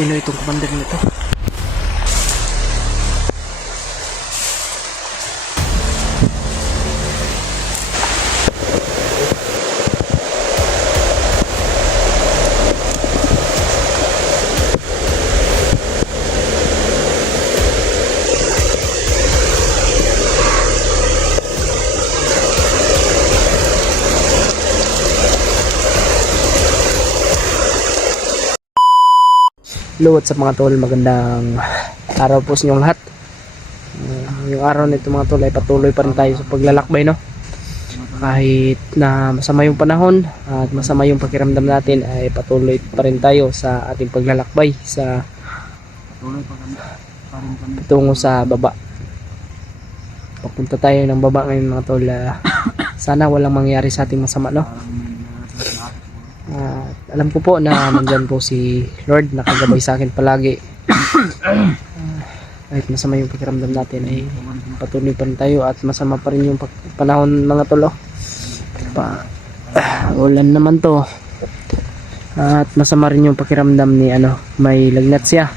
Sino itong commander nito? Hello, what's up mga tol, magandang araw po sa inyong lahat. Yung araw nito mga tol ay patuloy pa rin tayo sa paglalakbay, no? Kahit na masama yung panahon at masama yung pakiramdam natin, ay patuloy pa rin tayo sa ating paglalakbay sa tungo sa baba. Papunta tayo ng baba ngayon mga tol. Sana walang mangyari sa ating masama, no? Alam ko po na nandyan po si Lord, nakagabay sa akin palagi. Kahit masama yung pakiramdam natin ay patuloy pa rin tayo at masama pa rin yung panahon mga tolo. Ulan naman to at masama rin yung pakiramdam ni may lagnat siya.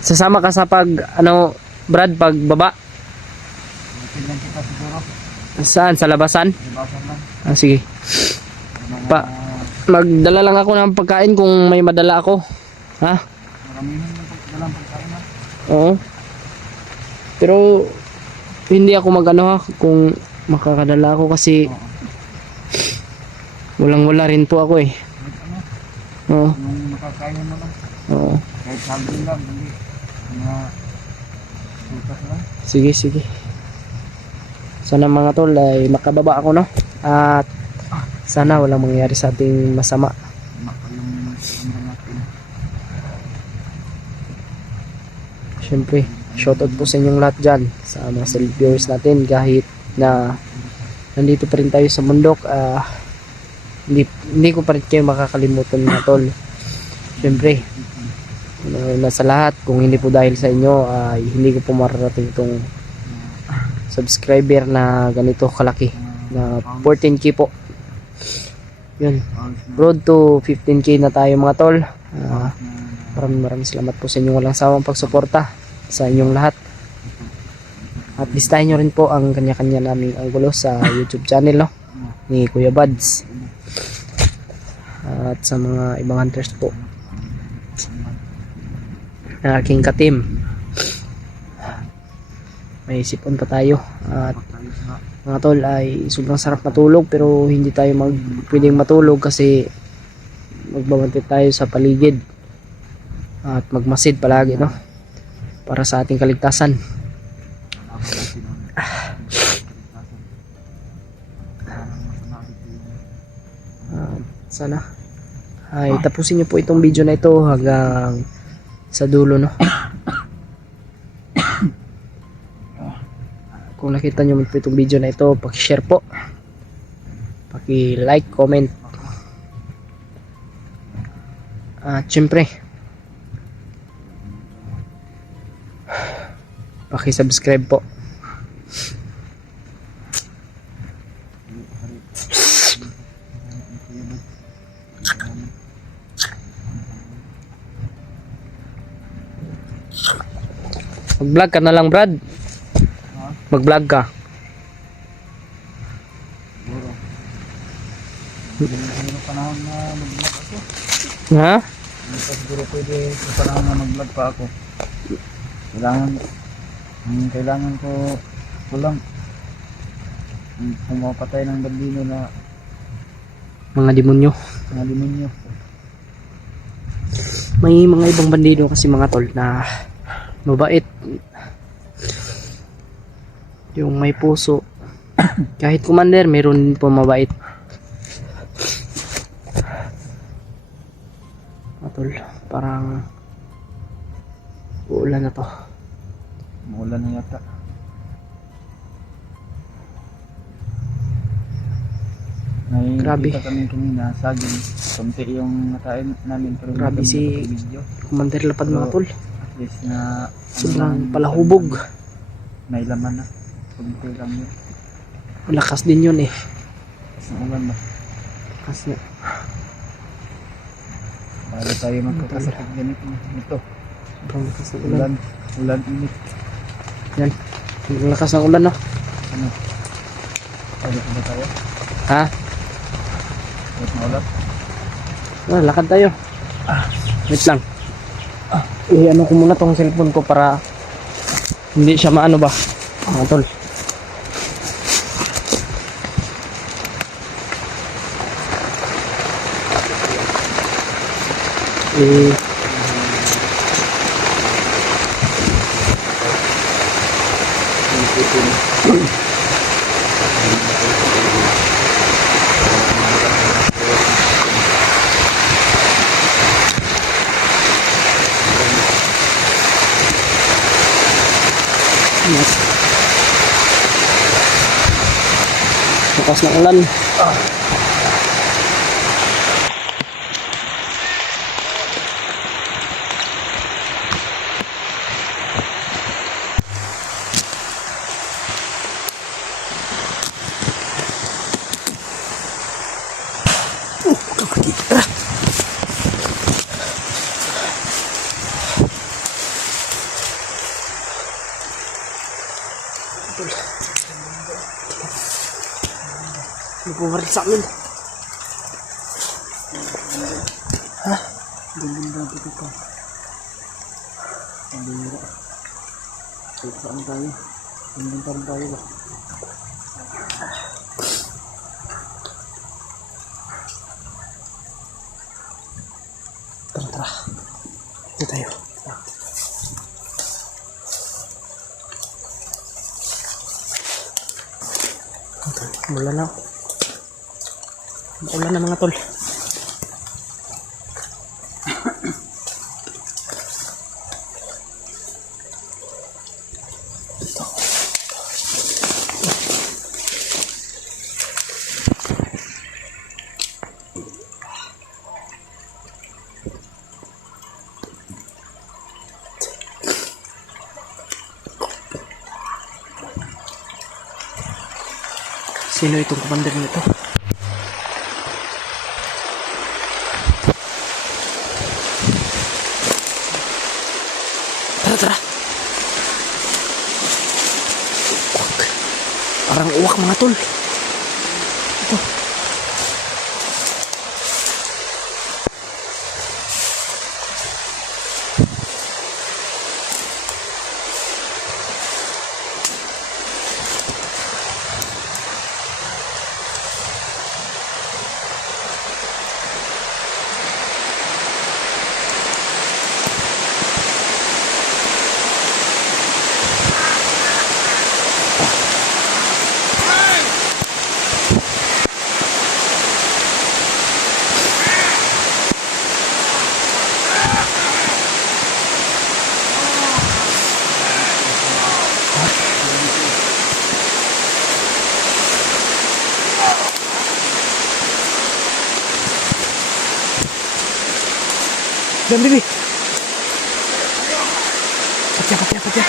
Sasama ka sa Brad, pag baba? Saan? Sa labasan? Sige. Magdala lang ako ng pagkain kung may madala ako. Ha? Oo. Pero hindi ako magano kung makakadala ako kasi wala rin po ako eh. Oo. Yung makakain mo lang. Oo. Kahit sabi lang, hindi. Mga sutas lang. Sige. Sana mga tol ay makababa ako, no? At sana walang mangyari sa ating masama. Siyempre, shoutout po sa inyong lahat dyan, sa mga self-viewers natin. Kahit na nandito pa rin tayo sa bundok, hindi ko pa rin kayo makakalimutan mga tol. Siyempre, nasa lahat, kung hindi po dahil sa inyo, hindi ko po mararating itong subscriber na ganito kalaki, na 14k po. Yun, road to 15k na tayo mga tol. Maraming salamat po sa inyong walang sawang pagsuporta sa inyong lahat. At listahin nyo rin po ang kanya-kanya naming anggulo sa YouTube channel, no? Ni Kuya Buds at sa mga ibang hunters po na aking katim. May sipon pa tayo at mga tol ay sobrang sarap matulog, pero hindi tayo pwedeng matulog kasi magbabantay tayo sa paligid at magmasid palagi, no? Para sa ating kaligtasan. Sana ay tapusin nyo po itong video na ito hanggang sa dulo, no? Kung nakita nyo po itong video na ito, paki-share po, paki-like, comment, at syempre paki-subscribe po. Mag-vlog ka na lang, Brad. Mag-vlog ka. Siguro panahon na mag-vlog ako. Ha? Hindi pa siguro pwede sa panahon na mag-vlog pa ako. Kailangan ko lang pumapatay ng bandino na Mga demonyo. mga demonyo. May mga ibang bandido kasi mga tol na mabait, yung may puso. Kahit commander, meron din po mabait. Tol, parang uulan na to. Maulan na yata. May Grabe. kita kami kanina, saging. Kunti yung natain namin, pero Grabe hindi si kami video. Commander Lapad mga tol. At least na Sobrang palahubog. may laman na. Kunti lang yun. Malakas din yun eh. Kasi ulan ba? Kasi Bago tayo magkakasakit ganito. Ito, Sobrang lakas ng ulan. ulan init. Yan. Ang lakas ng ulan, no? Ano? Ulit na tayo? Ha? Ulit na ulat? Lakad tayo. Wait lang. Ano ko muna tong cellphone ko para hindi siya maano ba, mga tol. Yes. Lakas ng ulan. Nagbumaril sa amin. Ha? Ganda dito ka. Ang bihira. Saan tayo? Ganda rin tayo ba? Tara, tara. Ito tayo. Mula na. Maulan na mga tol. Sino itong commander nito? Tara, tara. Uwak. Parang uwak mga tol. Ito. Dan bibi. Pecah, pecah, pecah.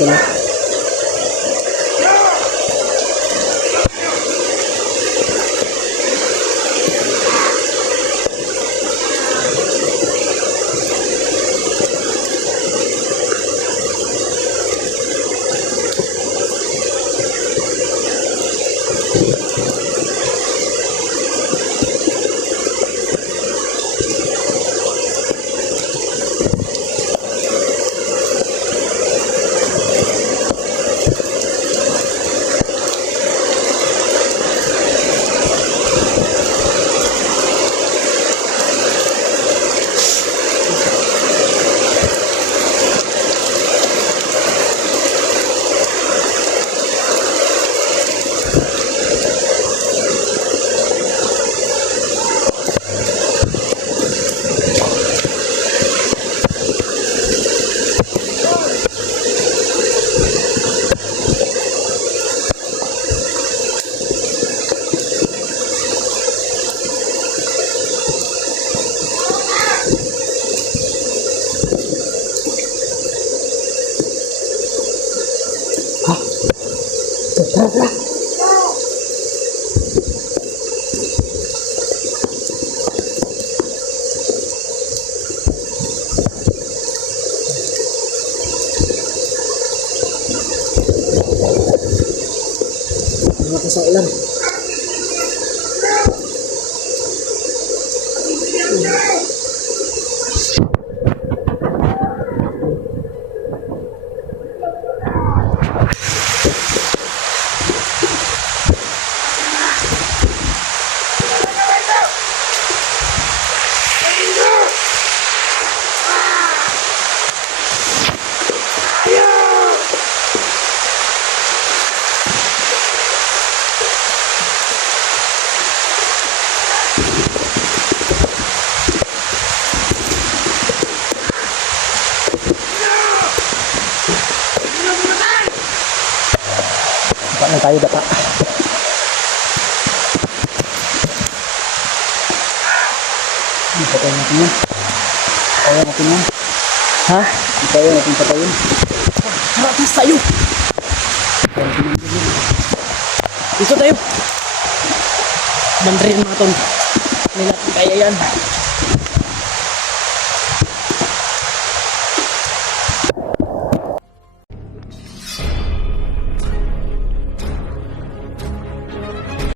Ito na. Malakas ang ulan. Baka na tayo bata. Patayin natin yan. Patayin natin yan. Ha? Patayin natin patayin. Harapas tayo! Dito tayo! Bandrin mga tol. Hindi natin kaya yan.